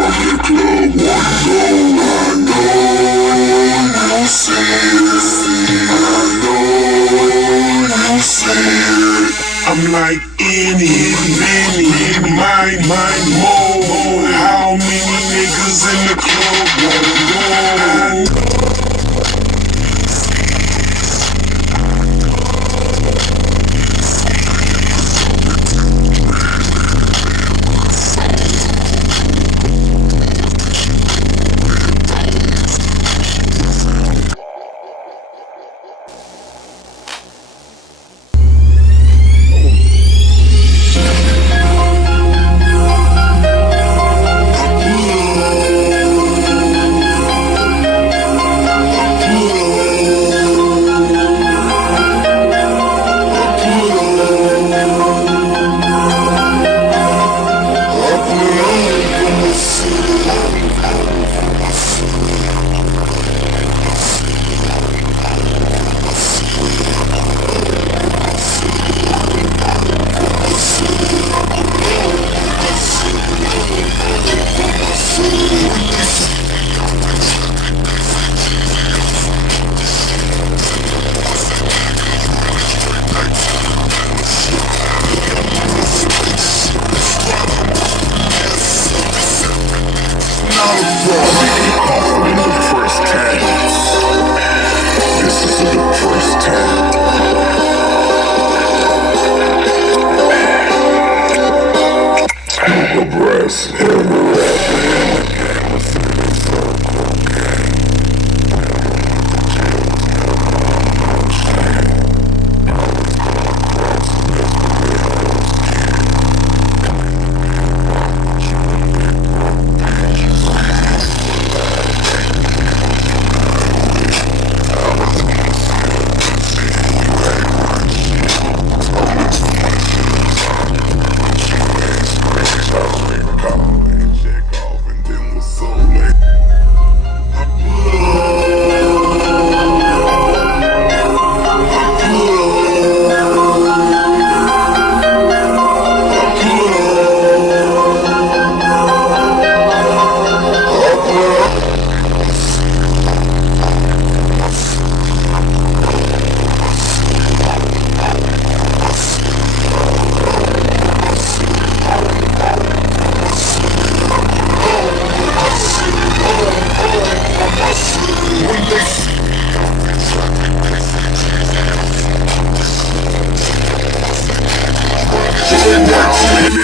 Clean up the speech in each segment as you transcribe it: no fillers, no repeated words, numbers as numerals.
from the club, one go. I know you see it. I know you see it. I'm like any, many, mine, more. How many niggas in the club wanna go?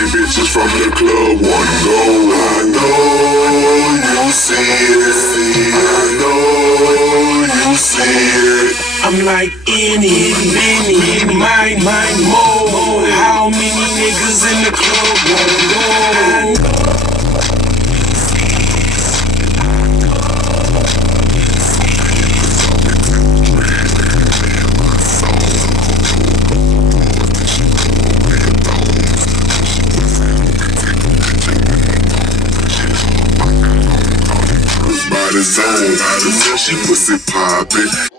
Bitches from the club, one go. I know you see it. I know you see it. I'm like any, many, mine, more. How many niggas in the club wanna go? By the zone, she pussy poppin'.